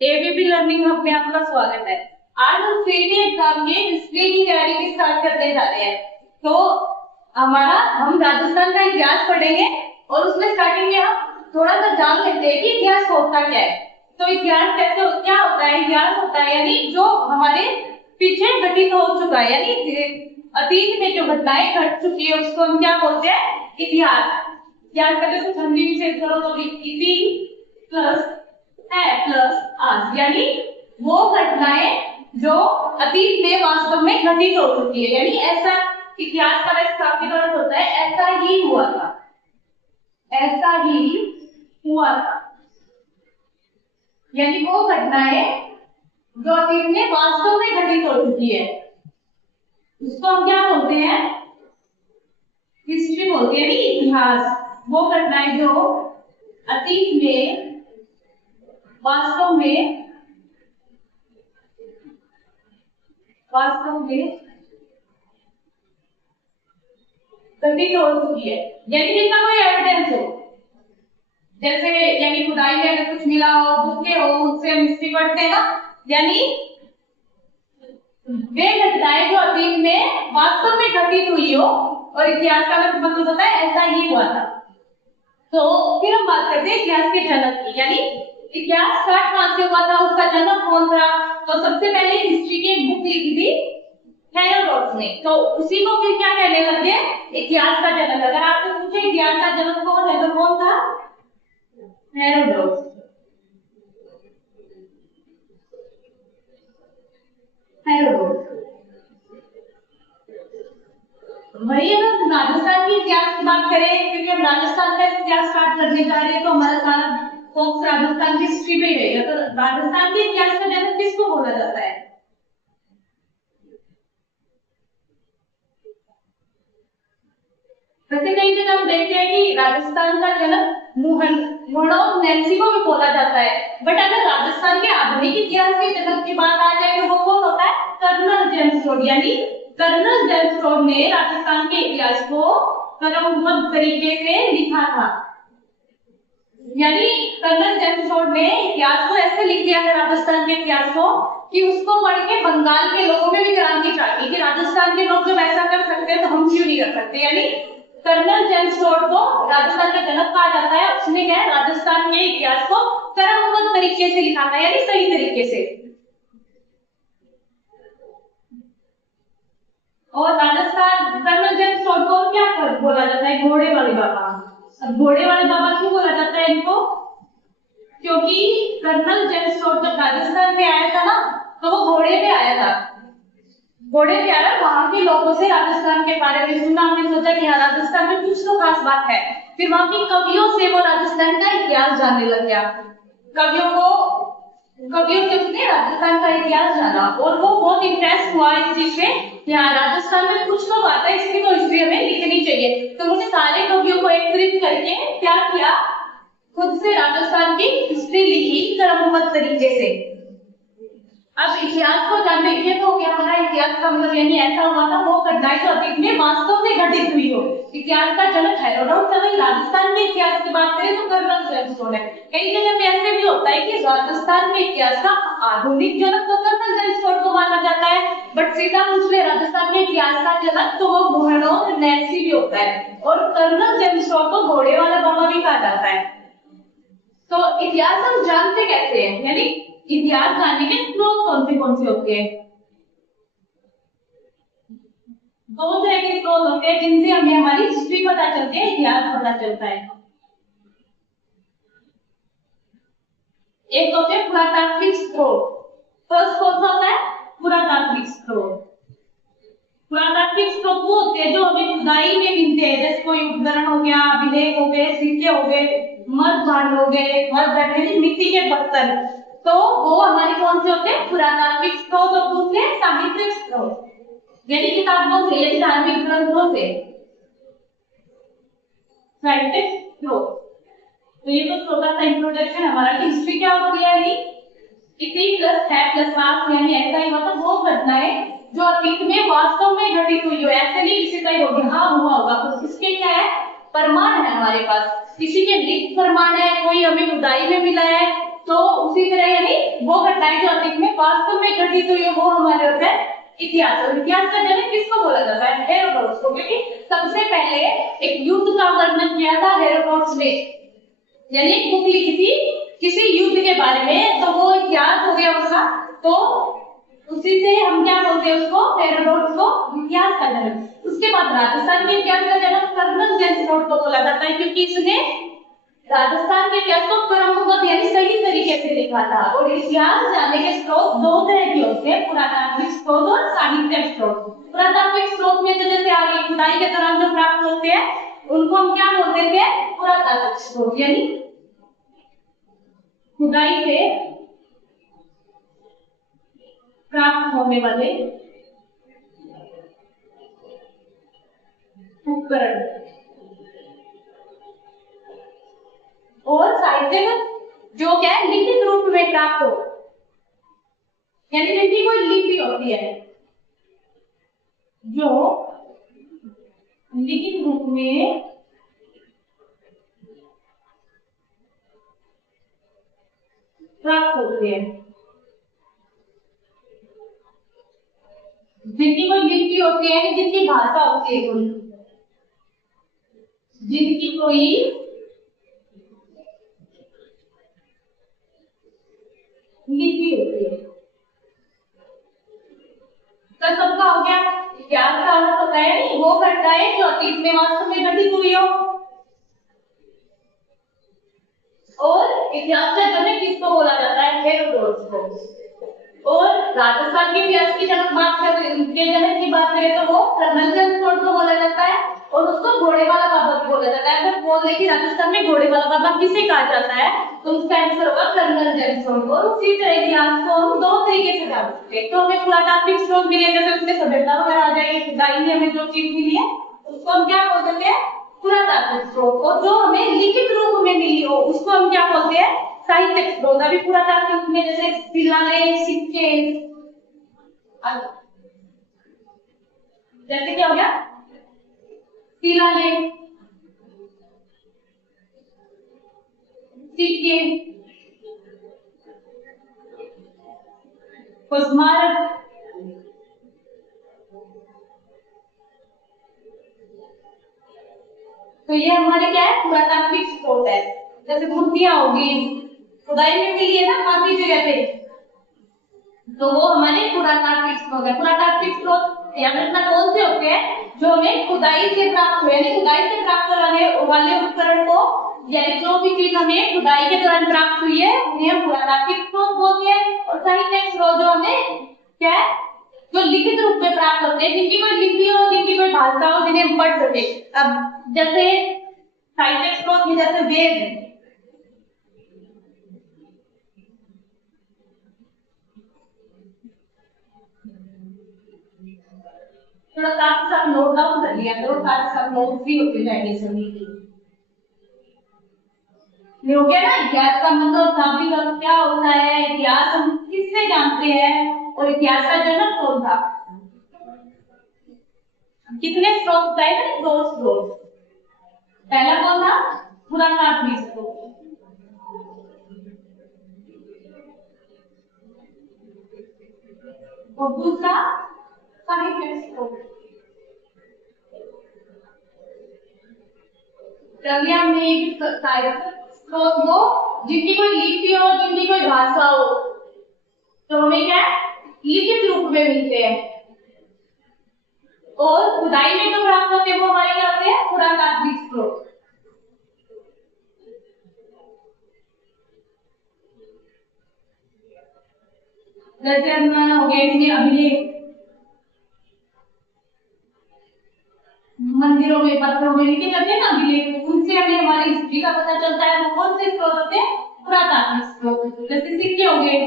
ABP learning hub में आपका स्वागत है। आज हम सीईटी एग्जाम के हिस्ट्री की तैयारी की स्टार्ट करने जा रहे हैं। तो हम राजस्थान का इतिहास पढ़ेंगे और उसमें स्टार्टिंग में हम थोड़ा सा जान लेते हैं कि इतिहास होता क्या है। तो इतिहास कैसे क्या होता है? इतिहास होता है यानी जो हमारे पीछे घटित हो चुका है, यानी अतीत में जो घटनाएं घट चुकी है उसको हम क्या बोलते हैं? इतिहास। इतिहास का कुछ हिंदी विशेष करो तो इति प्लस है प्लस आज, यानी वो घटनाएं जो अतीत में वास्तव में घटित हो चुकी है, यानी ऐसा इतिहास का काफी अर्थ होता है ऐसा ही हुआ था, ऐसा ही हुआ था, यानी वो घटनाएं जो अतीत में वास्तव में घटित हो चुकी है उसको हम क्या बोलते हैं? हिस्ट्री बोलते हैं, यानी इतिहास। वो घटनाएं जो अतीत में वास्तव में घटित हो चुकी है, यानी जिनका कोई एविडेंस हो, जैसे यानी खुदाई में अगर कुछ मिला हो, बुके हो, उससे हम हिस्ट्री पढ़ते हैं ना, यानी वे घटनाएं जो अतीत में वास्तव में घटित हुई हो, और इतिहास का मतलब होता है ऐसा ही हुआ था। तो फिर हम बात करते हैं इतिहास के जनक की, यानी इतिहास स्टार्ट कहां से हुआ था, उसका जनक कौन था? तो सबसे पहले हिस्ट्री की एक बुक लिखी थी हेरोडोटस ने, तो उसी को फिर क्या कहने लगे? इतिहास का जनक। अगर आपसे पूछे इतिहास का जनक कौन है तो कौन था? हेरोडोटस। हेरोडोटस। वही अगर राजस्थान के इतिहास की बात करें, क्योंकि हम राजस्थान का इतिहास स्टार्ट करने जा रहे हैं तो हमारा सारा फोकस राजस्थान की हिस्ट्री पे ही रहेगा। तो राजस्थान के इतिहास का जनक किसको बोला जाता है? वैसे कई जगह हम देखते हैं कि राजस्थान का जनक मुहम्मद नैन्सी को भी बोला जाता है, बट अगर राजस्थान के आधुनिक इतिहास के जनक की बात आ जाए तो वो कौन होता है? Colonel James Tod. यानी कर्नल जेम्स टोड ने राजस्थान के इतिहास को क्रमबद्ध तरीके से लिखा था, यानी कर्नल जेम्स टोड ने इतिहास को ऐसे लिख दिया था, राजस्थान के इतिहास को, कि उसको पढ़ के बंगाल के लोगों में भी क्रांति चाहिए कि राजस्थान के लोग जब ऐसा कर सकते हैं तो हम क्यों नहीं कर सकते। यानी कर्नल जेम्स टोड को राजस्थान का जनक कहा जाता है। उसने क्या है, राजस्थान के इतिहास को क्रमबद्ध तरीके से लिखा था, यानी सही तरीके से। और राजस्थान कर्नल जेम्स टोड को क्या बोला जाता है? घोड़े वाले बाबा। अब घोड़े वाले बाबा क्यों बोला जाता है इनको? क्योंकि कर्नल जेम्स टोड जब राजस्थान में आया था ना, तो वो घोड़े पे आया था। घोड़े पे आया, वहां के लोगों से राजस्थान के बारे में सुना, हमने सोचा कि हाँ राजस्थान में कुछ तो खास बात है। फिर वहां की कवियों से वो राजस्थान का इतिहास जानने लग गया। कवियों से उसने राजस्थान का इतिहास जाना और वो बहुत इंटरेस्ट हुआ इस चीज से, यहाँ राजस्थान में कुछ तो बात है, इसकी तो हिस्ट्री हमें लिखनी चाहिए। तो उन्होंने सारे कवियों को एकत्रित करके क्या किया? खुद से राजस्थान की हिस्ट्री लिखी क्रमबद्ध तरीके से। अब इतिहास को जानने के तो क्या हमारा इतिहास का मतलब, यानी ऐसा हुआ था वो घटनाएं जो अतीत में वास्तव में घटित हुई हो। इतिहास का जनक हेरोडोटस। अगर राजस्थान के इतिहास की बात करें तो कर्नल जेम्स टोड है। कई जगह पे ऐसे भी होता है कि राजस्थान के इतिहास का आधुनिक जनक तो कर्नल जेम्स टोड को माना जाता है, बट सीधा पूछ ले राजस्थान के इतिहास का जनक तो वो मुहम्मद नैन्सी भी होता है, और कर्नल जेम्स टोड को घोड़े वाला बाबा भी कहा जाता है। तो इतिहास हम जानते कैसे हैं, यानी इतिहास जानने के स्रोत कौन से होते हैं? दो तरह के स्रोत होते हैं जिनसे हमें हमारी हिस्ट्री पता चलती है, इतिहास पता चलता है। एक होते हैं पुरातात्विक स्रोत। फर्स्ट कौन सा होता है? पुरातात्विक स्रोत। पुरातात्विक स्रोत वो होते हैं जो हमें खुदाई में मिलते हैं, जैसे कोई उपकरण हो गया, अभिलेख हो गए, सिक्के हो गए, मृत भांड हो गए, मिट्टी के पत्थर। तो वो हमारे कौन से होते हैं? पुरातात्विक स्रोत। और दूसरे साहित्यिक स्रोत, यानी किताबों से, यानी धार्मिक ग्रंथों से। साहित्यिक स्रोत। तो ये तो छोटा सा इंट्रोडक्शन हमारा कि हिस्ट्री क्या होती है, यानी इसी प्लस है प्लस मार्क्स, यानी ऐसा ही मतलब वो घटनाएं जो अतीत में वास्तव में घटित हुई हो, ऐसे नहीं किसी का होगी हाँ हुआ होगा। तो इसके क्या है? प्रमाण है हमारे पास, किसी के लिखित प्रमाण है, कोई हमें खुदाई में मिला है, तो उसी तरह यानी वो घटनाएं जो अतीत में वास्तव में घटित हुई है वो हमारे होता है इतिहास। और इतिहास का जनक किसको बोला जाता है? हेरोडोटस को, क्योंकि सबसे पहले एक युद्ध का वर्णन किया था हेरोडोटस ने, यानी एक बुक लिखी थी किसी युद्ध के बारे में, तो वो इतिहास हो गया उसका। तो उसी से हम क्या बोलते हैं उसको? हेरोडोटस को इतिहास का जनक। उसके बाद राजस्थान के इतिहास का जनक कर्नल जेम्स टोड को बोला जाता है, क्योंकि इसने राजस्थान के इतिहास को क्रमबद्ध यानी सही तरीके से लिखा था। और इतिहास जानने के स्रोत दो तरह के होते हैं, पुरातात्विक स्रोत और साहित्यिक स्रोत। पुरातात्विक स्रोत में तो जैसे आगे खुदाई के दौरान जो प्राप्त होते हैं उनको हम क्या बोलते थे? पुरातात्विक स्रोत, यानी खुदाई से प्राप्त होने वाले उपकरण। और साहित्यिक जो क्या है? लिखित रूप में प्राप्त हो, यानी जिनकी कोई लिपि होती है, जो लिखित रूप में प्राप्त होती है, जिनकी कोई लिपि होती है, जिनकी भाषा होती है, जिनकी कोई लिपि होती है। तो सबका हो गया। इतिहास का अर्थ होता है नहीं वो घटनाएं जो अतीत में वास्तव में घटित हुई हो। और इतिहास का जनक किसको बोला जाता है? हेरोडोटस को। और राजस्थान के इतिहास की जनक जनक की बात करें तो वो कर्नल जेम्स टोड को बोला जाता है, और उसको घोड़े वाला बाबा भी बोला जाता है। अगर बोल दे कि राजस्थान में घोड़े वाला बाबा किसे कहा जाता है तो उसका आंसर होगा कर्नल जेम्स टोड। और उसी तरह इतिहास को हम दो तरीके से जान सकते हैं। तो हमें पुरातात्विक स्रोत मिले, जैसे उसमें सभ्यता वगैरह आ जाएगी, खुदाई में हमें जो चीज मिली है उसको हम क्या बोल सकते हैं? पुरातात्विक स्रोत। और जो हमें लिखित रूप में मिली हो उसको हम क्या बोलते हैं? साहित्यिक स्रोत। अभी पुरातात्विक में जैसे शिलालेख, सिक्के, जैसे क्या हो गया? शिलालेख, सिक्के, स्मारक, तो ये हमारे क्या है? पुरातात्विक स्रोत है। जैसे मूर्तियां होगी, खुदाई में मिली है ना काफी जगह पे, तो वो हमारे पुरातात्विक स्रोत है। पुरातात्विक स्रोत याद रखना कौन से होते हैं? जो हमें खुदाई से प्राप्त हुए, यानी खुदाई से प्राप्त कराने वाले उपकरण को, यानी जो भी चीज हमें खुदाई के दौरान प्राप्त हुई है उन्हें हम पुरातात्विक स्रोत बोलते हैं। और साहित्यिक स्रोत जो हमें क्या है? जो लिखित रूप में प्राप्त होते हैं, जिनकी कोई लिपि हो, जिनकी कोई भाषा हो, जिन्हें हम पढ़ सके। अब जैसे साहित्यिक स्रोत में जैसे वेद, थोड़ा साथ साथ नोट डाउन कर लिया करो, साथ साथ नोट भी होते जाएंगे सभी के। हो गया ना? इतिहास का मतलब शाब्दिक अर्थ क्या होता है, इतिहास हम किससे जानते हैं, और इतिहास का जनक कौन था। कितने स्रोत बताए थे? दो स्रोत। पहला कौन था? पुरातात्विक स्रोत। और दूसरा साहित्यिक स्रोत। प्रज्ञा में एक साहित्यिक स्रोत वो जिनकी कोई लिपि हो, जिनकी कोई भाषा हो, तो हमें क्या है? लिखित रूप में मिलते हैं। और खुदाई में जो प्राप्त होते हैं वो हमारे क्या होते हैं? पुरातात्विक स्रोत। जैसे हम हो गए इसमें अभिलेख, मंदिरों में पत्थरों में लिखे जाते हैं ना अभिलेख, उनसे हमें हमारी हिस्ट्री का पता चलता है। वो कौन से स्रोत होते हैं? पुरातात्विक स्रोत। जैसे सिक्के हो गए,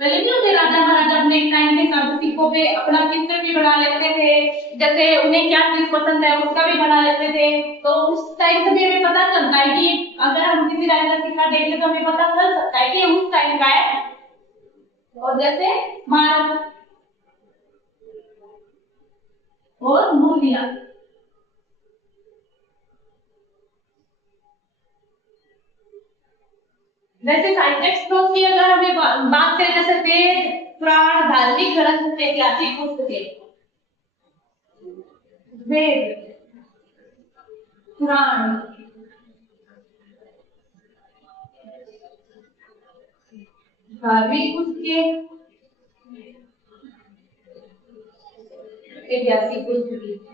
पहले नहीं होते राजा महाराजा अपने टाइम के हिसाब से सिक्कों पे अपना चित्र भी बना लेते थे, जैसे उन्हें क्या चीज पसंद है उसका भी बना लेते थे। तो उस टाइम से भी हमें पता चलता है कि अगर हम किसी टाइम का सिक्का देख ले तो हमें पता चल सकता है कि ये उस टाइम का है। और जैसे स्मारक और मूर्तियां, वैसे साहित्यिक स्रोत की अगर हमें जैसे वेद, पुराण, धार्मिक ग्रंथ, ऐतिहासिक पुस्तकें। वेद, पुराण, धार्मिक पुस्तकें, ऐतिहासिक पुस्तकें।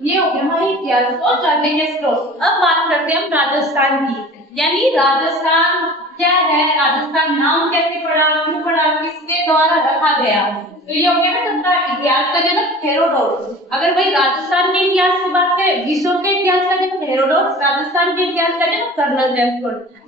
ये हो गया हमारे इतिहास को जानने के स्रोत। अब बात करते हैं हम राजस्थान की, यानी राजस्थान क्या है, राजस्थान नाम कैसे पड़ा, क्यों पड़ा, किसके द्वारा रखा गया। तो ये हो गया ना सबका इतिहास का जनक हेरोडोटस। अगर भाई राजस्थान के इतिहास की बात करें, विश्व के इतिहास का जनक हेरोडोटस, राजस्थान के इतिहास का जनक कर्नल जेम्स,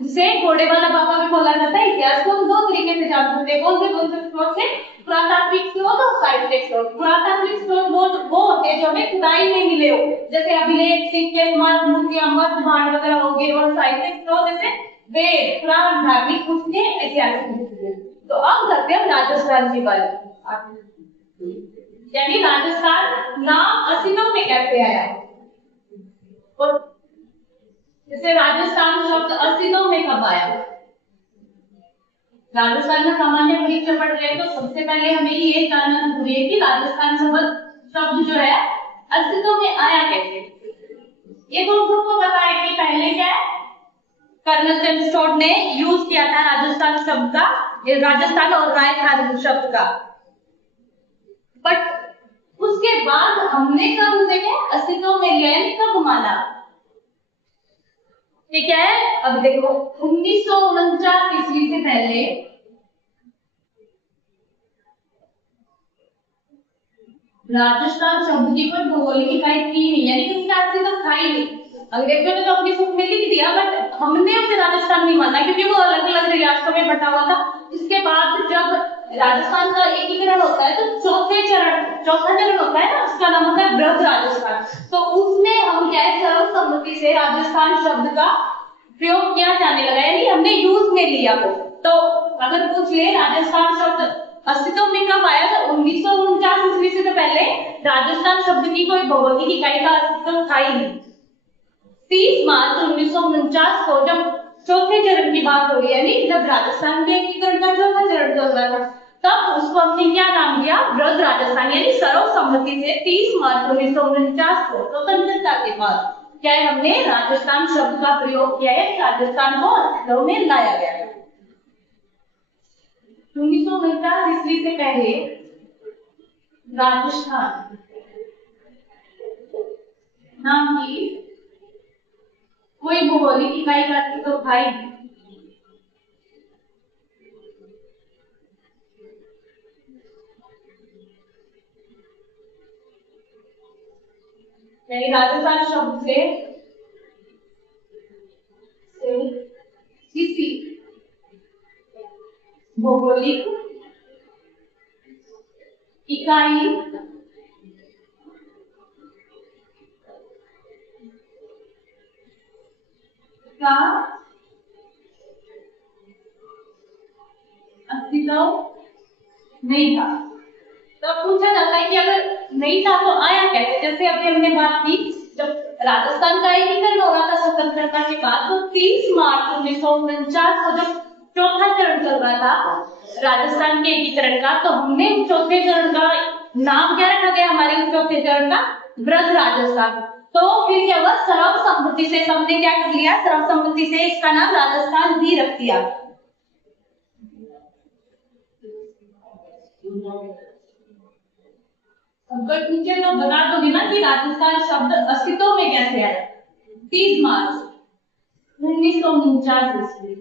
जिसे घोड़े वाला बाबा भी बोला जाता है। इतिहास को हम दो तरीके से जान सकते हैं, कौन से स्रोत से, पुरातात्विक स्रोत और साहित्यिक स्रोत। पुरातात्विक स्रोत वो होते हैं जो हमें खुदाई में मिले हो, जैसे अभिलेख, सिक्के, मठ, मूर्तियां, मठ, भांड वगैरह होंगे। और साहित्यिक स्रोत जैसे वेद, पुराण, धार्मिक पुस्तकें, ऐतिहासिक पुस्तकें। तो अब करते हैं राजस्थान की बात, यानी राजस्थान नाम अस्तित्व में कैसे आया। और जैसे राजस्थान शब्द अस्तित्व में कब आया। राजस्थान में सामान्य परीक्षा पढ़ रहे तो सबसे पहले हमें ये जानना जरूरी है कि राजस्थान शब्द जो है अस्तित्व में आया कैसे। ये तो सबको पता है कि पहले क्या है, कर्नल जेम्स टोड ने यूज किया था राजस्थान शब्द का, राजस्थान और रायधानी शब्द का। बट उसके बाद हमने कब उसे क्या अस्तित्व में लिया, कब माना। ये क्या है, अब देखो 1949 ईस्वी से पहले राजस्थान शब्द की कोई भौगोलिक इकाई थी नहीं, यानी किसी का अस्तित्व था ही नहीं। अंग्रेजों ने तो अपनी बुक में लिख दिया, बट हमने उसे राजस्थान नहीं माना क्योंकि वो अलग अलग रियासतों में बटा हुआ था। इसके बाद जब राजस्थान का एकीकरण होता है तो चौथा चरण होता है ना, उसका नाम होता है बृहद राजस्थान। तो उसमें हम क्या है, सर्वसम्मति से राजस्थान शब्द का प्रयोग किया जाने लगा, यानी हमने यूज में लिया वो। तो अगर पूछ ले राजस्थान शब्द अस्तित्व में कब आया, तो 1949 ईस्वी से तो पहले राजस्थान शब्द की कोई भौगोलिक इकाई का अस्तित्व था ही नहीं। 30 मार्च 1949 को जब चौथे चरण की बात हो रही है, यानी जब राजस्थान के एकीकरण का चौथा चरण चल रहा था, तब उसको हमने क्या नाम दिया, बृहद राजस्थान, यानी सर्वसम्मति से 30 मार्च 1949 को स्वतंत्रता के बाद क्या है, हमने राजस्थान शब्द का प्रयोग किया है, राजस्थान को अस्तित्व में लाया गया है। 1949 ईस्वी से पहले राजस्थान नाम की कोई भौगोलिक इकाई का अस्तित्व था ही नहीं। यानी राजस्थान शब्द से किसी भौगोलिक इकाई का अस्तित्व नहीं था। तो पूछा जाता है कि अगर नहीं था तो आया कैसे। जैसे अभी हमने बात की, जब राजस्थान का एकीकरण हो रहा था स्वतंत्रता के बाद, तो 30 मार्च 1949 को जब चौथा चरण चल रहा था राजस्थान के एकीकरण का, तो हमने चौथे चरण का नाम क्या रखा गया, हमारे उस चौथे चरण का बृहद राजस्थान। तो फिर क्या हुआ, सर्वसम्मति से सबने क्या कर लिया, सर्वसम्मति से इसका नाम राजस्थान भी रख दिया। अगर टीचर लोग बता दोगे ना कि राजस्थान शब्द अस्तित्व में कैसे आया। 30 मार्च 1949 ईस्वी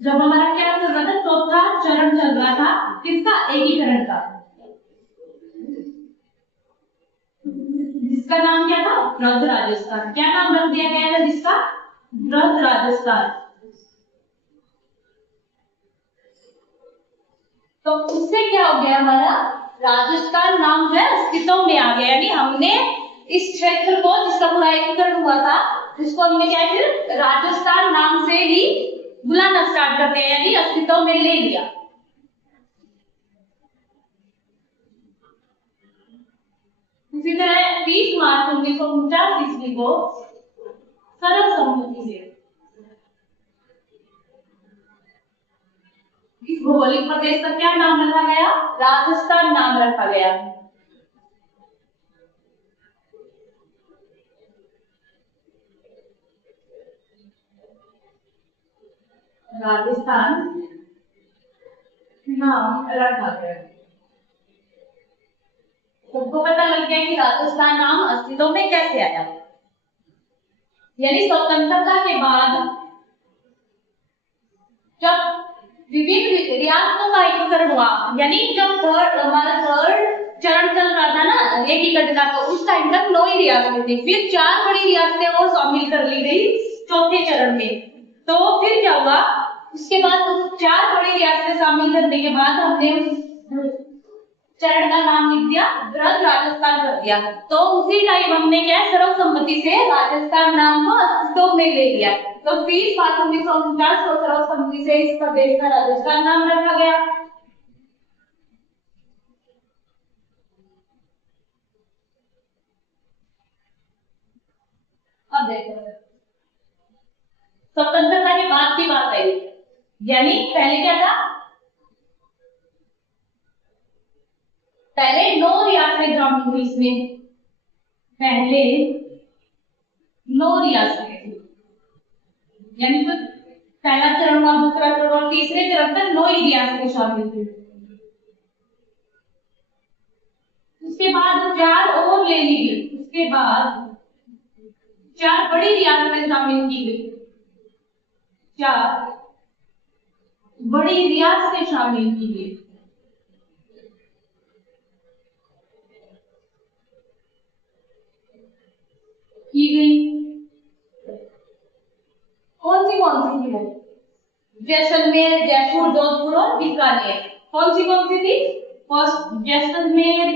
जब हमारा क्या चल रहा था, चौथा चरण चल रहा था, किसका, एकीकरण का, जिसका नाम क्या था, बृहद राजस्थान। क्या नाम रख दिया गया था जिसका, बृहद राजस्थान। तो उससे क्या हो गया, हमारा राजस्थान नाम जो है अस्तित्व में आ गया, यानी हमने इस क्षेत्र को जिसका पूरा एकीकरण हुआ था उसको हमने क्या फिर राजस्थान नाम से ही बुलाना स्टार्ट कर दिया, यानी अस्तित्व में ले लिया। इसी तरह 30 मार्च 1949 ईस्वी को सर्वसम्मति से इस भौगोलिक प्रदेश का क्या नाम रखा गया? राजस्थान नाम रखा गया। राजस्थान नाम रखा गया। सबको पता लग गया कि राजस्थान नाम अस्तित्व में कैसे आया। यानी स्वतंत्रता के बाद जब विभिन्न रियासतों का एकीकरण हुआ, यानी जब हमारा थर्ड चरण चल रहा था ना एकीकरण का, तो उस टाइम तक 9 ही रियासतें थी। फिर 4 बड़ी रियासतें और शामिल कर ली गई चौथे चरण में। तो फिर क्या हुआ, उसके बाद 4 बड़ी रियासतें शामिल करने के बाद हमने चरण का नाम लिख दिया, बृहद राजस्थान कर दिया। तो उसी टाइम हमने क्या सर्वसम्मति से राजस्थान नाम को अस्तित्व में ले लिया। तो 30 मार्च 1949 को सर्वसम्मति से इस प्रदेश का राजस्थान नाम रखा गया। अब देखो स्वतंत्रता के बाद की बात आई, यानी पहले क्या था, पहले 9 रियासतें शामिल हुई इसमें, पहले 9 रियासतें थी। यानी तो पहला चरण और दूसरा चरण और तीसरे चरण तक 9 ही रियासतें शामिल थी। उसके बाद 4 और ले ली गई, उसके बाद 4 बड़ी रियासतें शामिल की गई, 4 बड़ी रियासतें शामिल की गई। कौन सी थी वो? जैसलमेर, जयपुर, जोधपुर और बीकानेर। कौन सी थी? फर्स्ट जैसलमेर,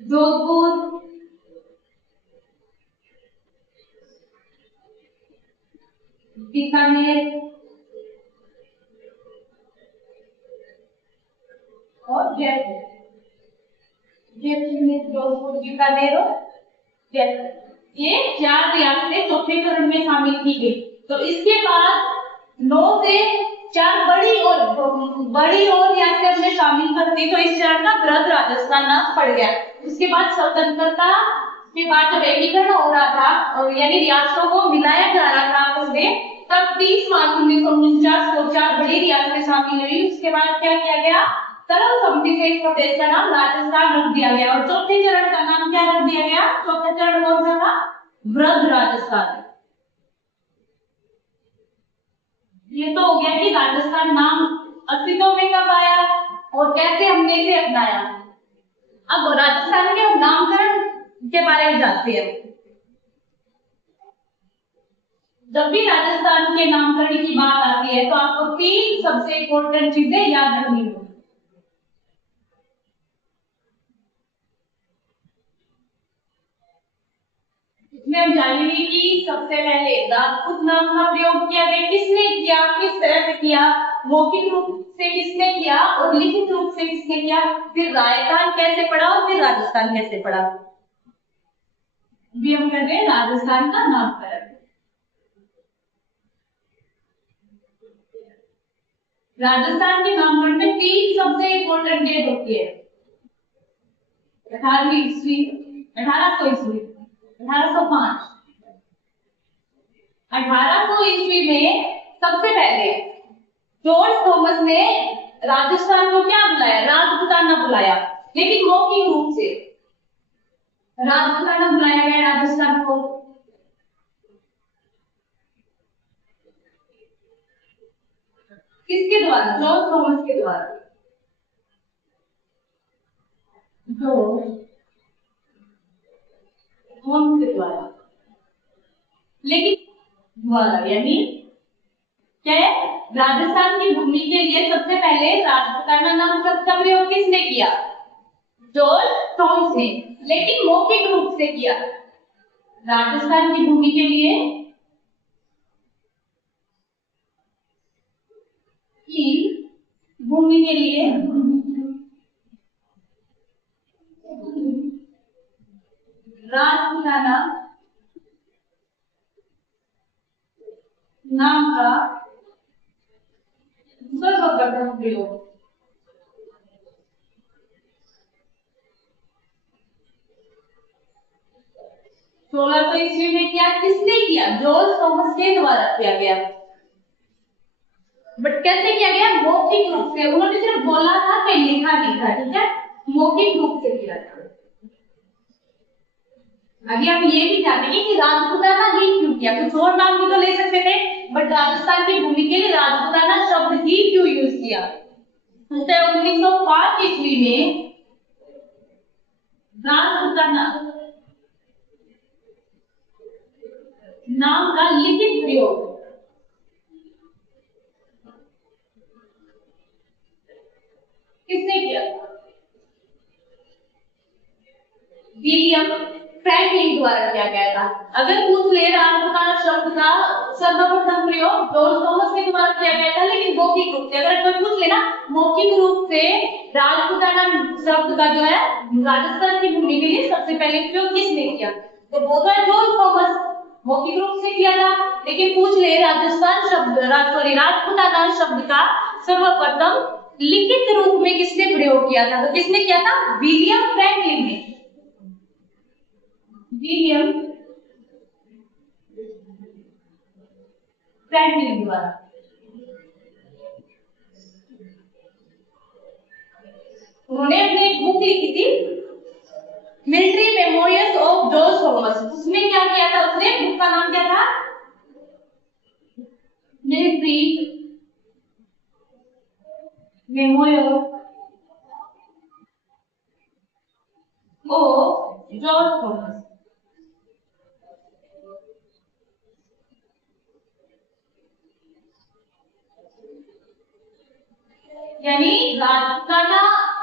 जोधपुर, बीकानेर और जयपुर। जैसलमेर, जोधपुर, बीकानेर और जयपुर, ये 4 रियासतें चौथे चरण में शामिल की गई। तो इसके बाद 9 से 4 बड़ी और रियासतें हमने शामिल कर दी, तो इस चरण का बृहद राजस्थान नाम पड़ गया। उसके बाद स्वतंत्रता के बाद जब एकीकरण हो रहा था और यानी रियासतों को मिलाया जा रहा था आपस में, तब 30 मार्च 1949 को 4 बड़ी रियासतें शामिल हुई। उसके बाद क्या किया गया, सर्वसम्मति से इस प्रदेश का नाम राजस्थान रख दिया गया और चौथे चरण का नाम क्या रख दिया गया? चौथा चरण कौन सा था? बृहद राजस्थान। ये तो हो गया कि राजस्थान नाम अस्तित्व में कब आया और कैसे हमने इसे अपनाया। अब राजस्थान के नामकरण के बारे में जानते हैं। जब भी राजस्थान के नामकरण की बात आती है तो आपको 3 सबसे इंपॉर्टेंट चीजें याद रखनी होगी। इसमें हम जानेंगे कि सबसे पहले राजपूत नाम का प्रयोग किया गया, किसने किया, किस तरह से किया, मौखिक रूप से किसने किया और लिखित रूप से किसने किया, फिर राजस्थान कैसे पड़ा और फिर राजस्थान कैसे पड़ा। भी हम कर रहे हैं राजस्थान का नामकरण। राजस्थान के नामकरण में 3 सबसे इंपॉर्टेंट डेट होती है। 18वीं ईस्वी, 1800 ईस्वी, 1805। 1800 ईस्वी में सबसे पहले जॉर्ज थॉमस ने राजस्थान को क्या बुलाया? राजपुताना बुलाया, लेकिन मौखिक रूप से राजपुताना बुलाया गया राजस्थान को। किसके द्वारा? जॉर्ज थॉमस के द्वारा। थॉमस के द्वारा, लेकिन द्वारा यानी क्या है? राजस्थान की भूमि के लिए सबसे पहले राजपुताना नाम शब्द का प्रयोग किसने किया? जॉर्ज थॉमस ने, लेकिन मौखिक रूप से किया। राजस्थान की भूमि के लिए भूमि के लिए प्रयोग। 1600 ईस्वी में किया, किसने किया? जॉर्ज थॉमस के द्वारा किया गया। बट कैसे किया गया? मौखिक रूप से। उन्होंने सिर्फ बोला था कि लिखा नहीं था, ठीक है, मौखिक रूप से किया था। अभी हम ये भी जानेंगे कि राजपूताना ही क्यों किया। कुछ और नाम भी तो ले सकते थे, बट राजस्थान की भूमि के लिए राजपूताना शब्द ही क्यों यूज किया? 1905 ईस्वी में राजपूताना नाम का लिखित प्रयोग किसने किया? विलियम फ्रैंकलिन द्वारा किया गया था। अगर पूछ ले राजपूताना शब्द का सर्वप्रथम प्रयोग जॉर्ज थॉमस के द्वारा किया गया था, लेकिन मौखिक रूप से। अगर कोई पूछ लेना मौखिक रूप से राजपूताना शब्द का जो है राजस्थान की भूमि के लिए सबसे पहले प्रयोग किसने किया, तो वो तो है जॉर्ज थॉमस, मौखिक रूप से किया था। लेकिन पूछ ले राजस्थान शब्द राजपूताना शब्द का सर्वप्रथम लिखित रूप में किसने प्रयोग किया था, तो किसने किया था? विलियम फ्रैंकलिन ने। विलियम फ्रैंकलिन द्वारा। उन्होंने अपनी एक बुक लिखी थी military memorials of George Thomas. उसमें क्या किया था उसने? बुक का नाम क्या था? Military memorial of George Thomas. यानी राजपूताना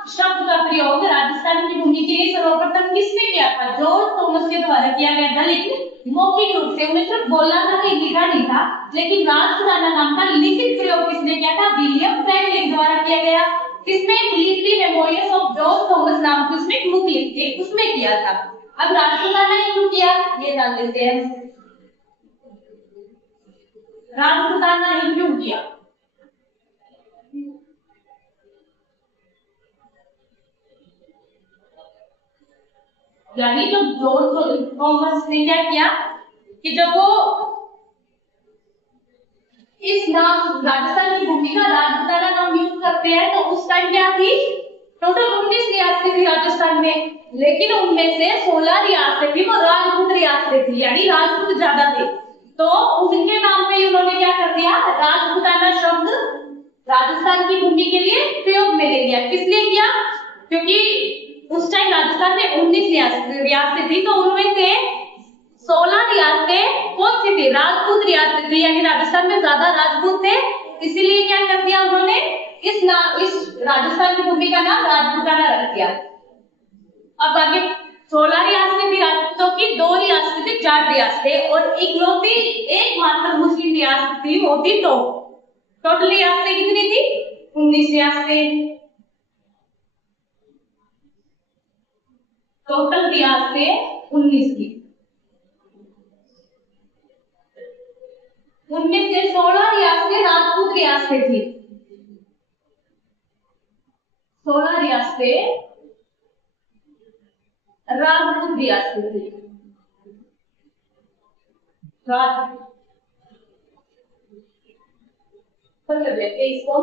शब्द का प्रयोग राजस्थान की भूमि के लिए सर्वप्रथम किसने किया था? जॉर्ज थॉमस के द्वारा किया गया था, लेकिन मौखिक रूप से। उन्हें सिर्फ बोलना था कि लिखा नहीं था, लेकिन राजपूताना नाम का लिखित प्रयोग किसने किया था? विलियम फ्रैंकलिन द्वारा किया गया। किसने? Military memorials of George Thomas नाम की उसने बुक लिखी थी, उसमें किया था। अब राजपूताना क्यों किया ये जान लेते हैं। राजपूताना क्यों किया? यानी जो जॉर्ज थॉमस ने क्या किया कि जब वो इस नाम राजस्थान की भूमि का राजपूताना नाम यूज करते हैं, तो उस टाइम क्या थी? टोटल 19 रियासतें थी राजस्थान में, लेकिन उनमें से 16 रियासतें थी वो राजपूत रियासतें थी, यानी राजपूत ज्यादा थे। तो उनके नाम पे उन्होंने क्या कर दिया? राजपूताना शब्द राजस्थान की भूमि के लिए प्रयोग में ले लिया। किस लिए किया? क्योंकि उस टाइम राजस्थान में 19 रियासतें थी, तो उनमें से 16 रियासतें कौन सी थी? राजपूत रियासतें थी, यानी राजस्थान में ज्यादा राजपूत थे। इसीलिए क्या कर दिया उन्होंने? इस राजस्थान की भूमि का नाम राजपूताना रख दिया। अब आगे 16 रियासतें थी राजपूतों की, 2 रियासतें थी, 4 रियासतें, और इकलौती एकमात्र मुस्लिम रियासत थी, वो थी तो टोटल रियासतें कितनी थी? 19 रियासतें। टोटल रियासतें 19 थी। उनमें से 16 रियासतें राजपूत रियासतें थी। 16 रियासतें राजपूत रियासतें थी। इसको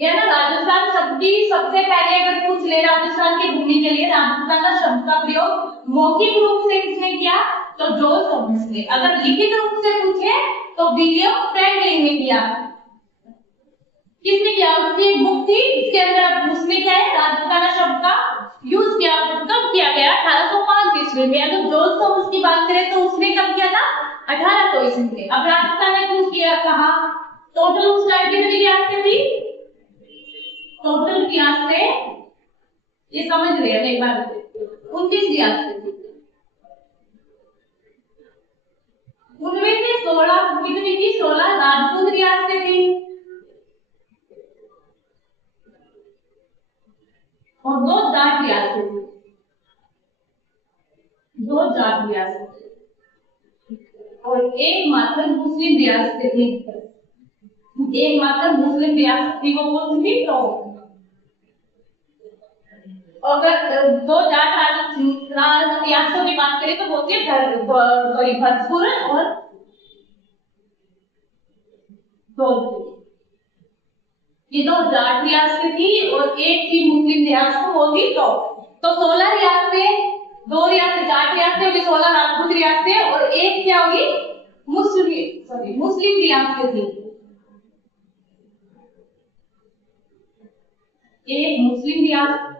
ये ना राजस्थान शब्द की सबसे पहले अगर पूछ ले राजस्थान की भूमि के लिए राजपूताना शब्द का प्रयोग मौखिक रूप से किसने किया? तो जॉर्ज थॉमस ने। अगर लिखित रूप से पूछे तो विलियम फ्रैंकलिन ने किया। किसने किया? उसकी एक बुक थी, इसके अंदर उसने क्या है? राजपूताना शब्द का यूज किया। कब किया गया? 1805 ईस्वी में। अगर जॉर्ज थॉमस की बात करें तो उसने कब किया था? 1800 ईस्वी में। अब राजपूताना क्यों किया? कहा टोटल उस टाइम कितनी रियासतें थी? टोटल रियासतें ये समझ रहे हैं एक बार, 29 रियासतें थी। उनमें से 16 कितनी थी? 16 राजपूत रियासतें थी और 2 जाट रियासतें थी। 2 जाट रियासतें और एक मात्र मुस्लिम रियासतें थी। एकमात्र मुस्लिम रियासत थी वो कौन सी थी? तो अगर दो जाट रियासतों की बात करें तो होती है सॉरी भरतपुर और धौलपुर। ये दो जाट रियासतें थी और एक थी मुस्लिम रियासत, वो थी तो 16 रियासतें, दो रियासतें जाट रियासतें होगी, 16 राजपूत रियासतें और एक क्या होगी मुस्लिम रियासतें थी। एक मुस्लिम रियासत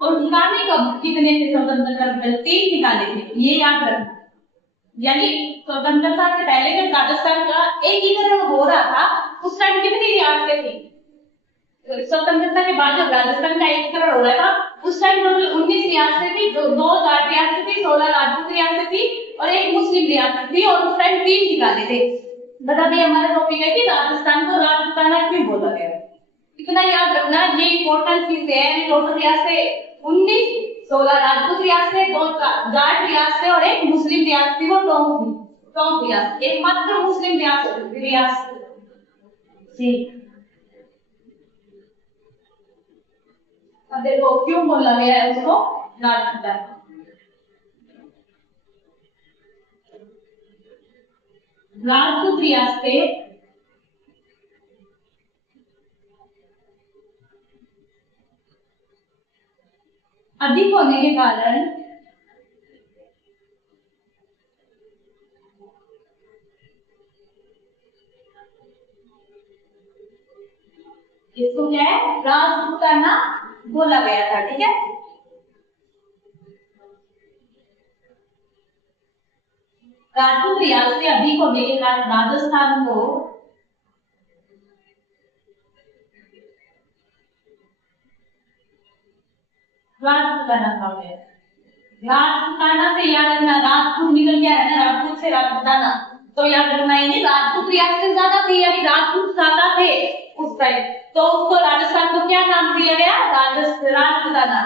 और ठिकाने कब कितने थे स्वतंत्रता? 3 ठिकाने थे, ये याद रखना। यानी स्वतंत्रता से पहले जब राजस्थान का एकीकरण हो रहा था उस टाइम कितनी रियासतें थी? स्वतंत्रता के बाद जब राजस्थान का एकीकरण हो रहा था उस टाइम 19 रियासतें थी, दो जाट रियासतें थी, 16 राजपूत रियासतें थी और एक मुस्लिम रियासत थी और उस टाइम 3 ठिकाने थे। बता दें हमारा टॉपिक है कि राजस्थान को राजपूताना क्यों बोला गया। इतना याद रखना, ये इंपॉर्टेंट चीज है। टोटल रियासतें 19, 16 राजपूत रियासतें, 2 जाट रियासतें और एक मुस्लिम रियासत थी, वो टोंक रियासत, एकमात्र मुस्लिम रियासत थी। अब देखो क्यों बोला गया है उसको राजपूताना। राजपूत रियासतें अधिक होने के कारण इसको क्या है राजपूताना बोला गया था। ठीक है, राजपूत रियासतें अधिक होने के कारण राजस्थान को राजपूताना कहा गया। राजपूताना से याद रखना, राजपूत निकल गया है ना, राजपूत से राजपूताना, तो याद रखना ये राजपूत रियासतें ज्यादा थी, यानी राजपूत ज्यादा थे उस टाइम, तो उसको राजस्थान को क्या नाम दिया गया? राजपूताना।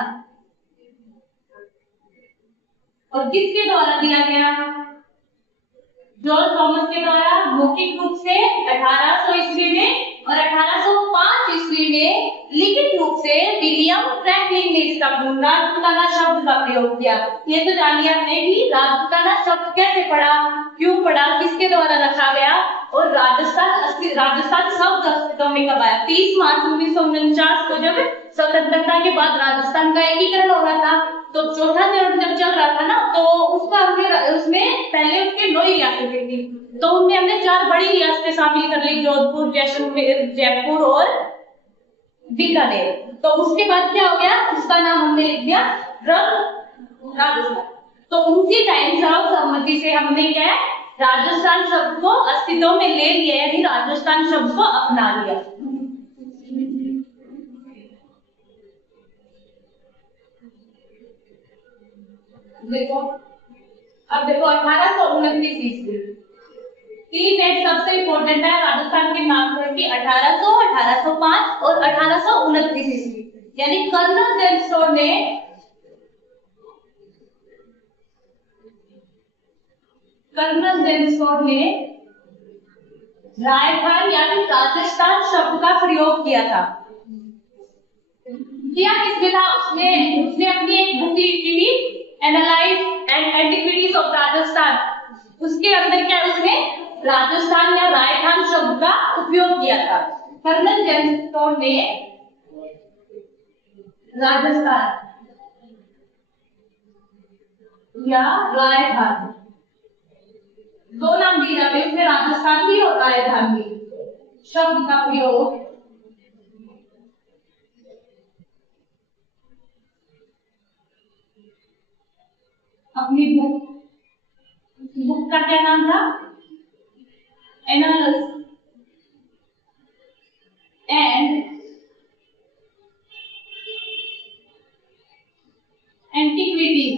और किसके द्वारा दिया गया? जॉर्ज थॉमस के द्वारा मौखिक रूप से 1800 ईस्वी में और 1805 ईस्वी में लिखित रूप से विलियम फ्रैंकलिन ने इसका राजपूताना शब्द का प्रयोग किया। ये तो जान लिया हमने कि राजपूताना शब्द कैसे पड़ा, क्यों पड़ा, किसके द्वारा रखा गया और राजस्थान शब्द अस्तित्व में कब आया? 30 मार्च 1949 को जब स्वतंत्रता के बाद राजस्थान का एकीकरण हो रहा था, तो चौथा चरण जब चल रहा था ना, तो उसमें पहले उसके 9 रियासतें थी, तो उनमें हमने 4 बड़ी रियासतें शामिल कर ली, जोधपुर, जयपुर और बीकानेर। तो उसके बाद क्या हो गया, उसका नाम हमने लिख दिया राजस्थान। तो उसी टाइम सर्वसम्मति से हमने क्या है राजस्थान शब्द को अस्तित्व में ले लिया, यानी राजस्थान शब्द को अपना लिया। देखो अब देखो 1829 ईस्वी, 3 डेट सबसे इंपॉर्टेंट है राजस्थान के नामकरण की, 1800, 1805 और 1829 ईस्वी। यानी कर्नल जेम्स टोड ने राजस्थान या फिर राजस्थान शब्द का प्रयोग किया था। किया किसने था? उसने अपनी एक बुक लिखी थी, analyse and antiquities of Rajasthan. उसके अंदर क्या उसने राजस्थान या राजस्थान शब्द का उपयोग किया था। कर्नल जेम्स टोड ने राजस्थान या राजस्थान, दो नाम दिए जाते हैं उसमें, राजस्थान भी और राजस्थान भी, शब्द का प्रयोग अपनी बुक का क्या नाम था? Analysis and antiquities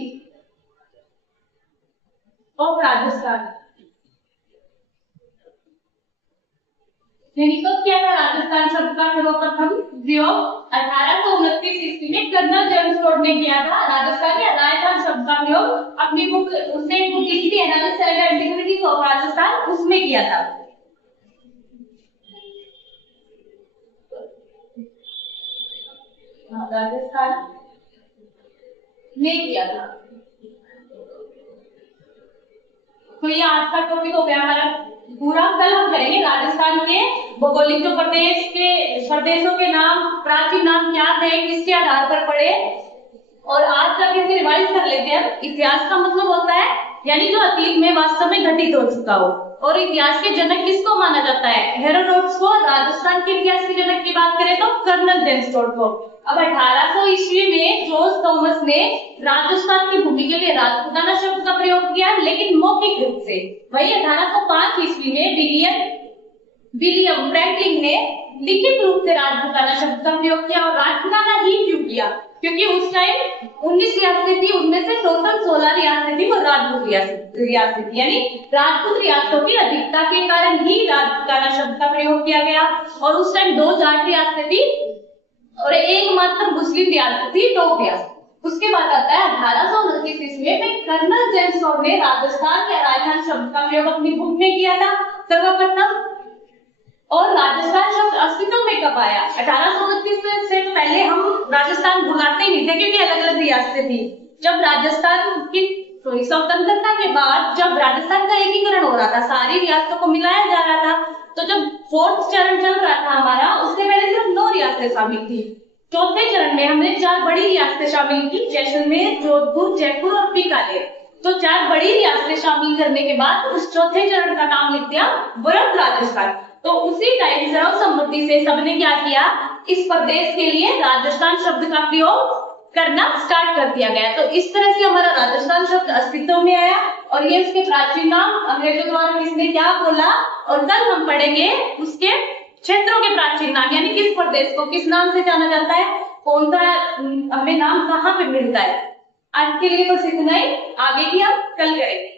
of Rajasthan. यानी कब किया था राजस्थान शब्द का सर्वप्रथम प्रयोग? 1829 ईस्वी में कर्नल जेम्स टोड ने किया था राजस्थान या राजस्थान शब्द का प्रयोग। अपनी बुक, उसने एक बुक लिखी थी analysis and antiquities of Rajasthan, उसमें किया था। राजस्थान में किया था। तो ये आज का टॉपिक हो गया हमारा पूरा। कल हम करेंगे राजस्थान के भौगोलिक जो प्रदेश के प्रदेशों के नाम, प्राचीन नाम क्या थे, किसके आधार पर पड़े, और आज का कैसे रिवाइज कर लेते हैं। इतिहास का मतलब होता है यानी जो अतीत में वास्तव में घटित हो चुका हो। और इतिहास के जनक किसको माना जाता है? हेरोडोटस को। राजस्थान के इतिहास के जनक की बात करें तो कर्नल जेम्स टोड को। अब 1800 ईस्वी में जॉर्ज थॉमस ने राजस्थान की भूमि के लिए राजपूताना शब्द का प्रयोग किया, लेकिन मौखिक रूप से। वही 1805 ईस्वी में विलियम फ्रैंकलिन ने लिखित रूप से राजपूताना शब्द का प्रयोग किया। और राजपूताना ही क्यों किया? क्योंकि उस टाइम 19 रियासतें थी, उनमें से टोटल 16 रियासतें थी वो राजपूत रियासत थी, यानी राजपूत रियासतों की अधिकता के कारण ही राजपूताना शब्द का प्रयोग किया गया। और उस टाइम 2 जाट रियासतें थी और एक मात्र मुस्लिम रियासत थी, 2 रियासत। उसके बाद आता है 1829 ईस्वी में कर्नल जेम्स टोड ने राजस्थान या राजस्थान शब्द का प्रयोग अपनी बुक में किया था सर्वप्रथम। और राजस्थान शब्द अस्तित्व में कब आया? 1829 से पहले हम राजस्थान बुलाते ही नहीं थे, क्योंकि अलग अलग रियासतें थी। जब राजस्थान की स्वतंत्रता के बाद जब राजस्थान का एकीकरण हो रहा था, सारी रियासतों को मिलाया जा रहा था, तो जब 4th चरण चल रहा था हमारा, उससे पहले सिर्फ 9 रियासतें शामिल थी। 4थे चरण में हमने 4 बड़ी रियासतें शामिल की, जैसलमेर, जोधपुर, जयपुर और बीकानेर। तो 4 बड़ी रियासतें शामिल करने के बाद उस 4थे चरण का नाम लिख दिया बृहद राजस्थान। तो उसी टाइम सर्वसम्मति से सबने क्या किया, इस प्रदेश के लिए राजस्थान शब्द का प्रयोग करना स्टार्ट कर दिया गया। तो इस तरह से हमारा राजस्थान शब्द अस्तित्व में आया। और ये उसके प्राचीन नाम, अंग्रेजों द्वारा किसने क्या बोला, और कल हम पढ़ेंगे उसके क्षेत्रों के प्राचीन नाम, यानी किस प्रदेश को किस नाम से जाना जाता है, कौन सा हमें नाम कहाँ पे मिलता है। आज के लिए बस इतना ही, आगे की हम कल करेंगे।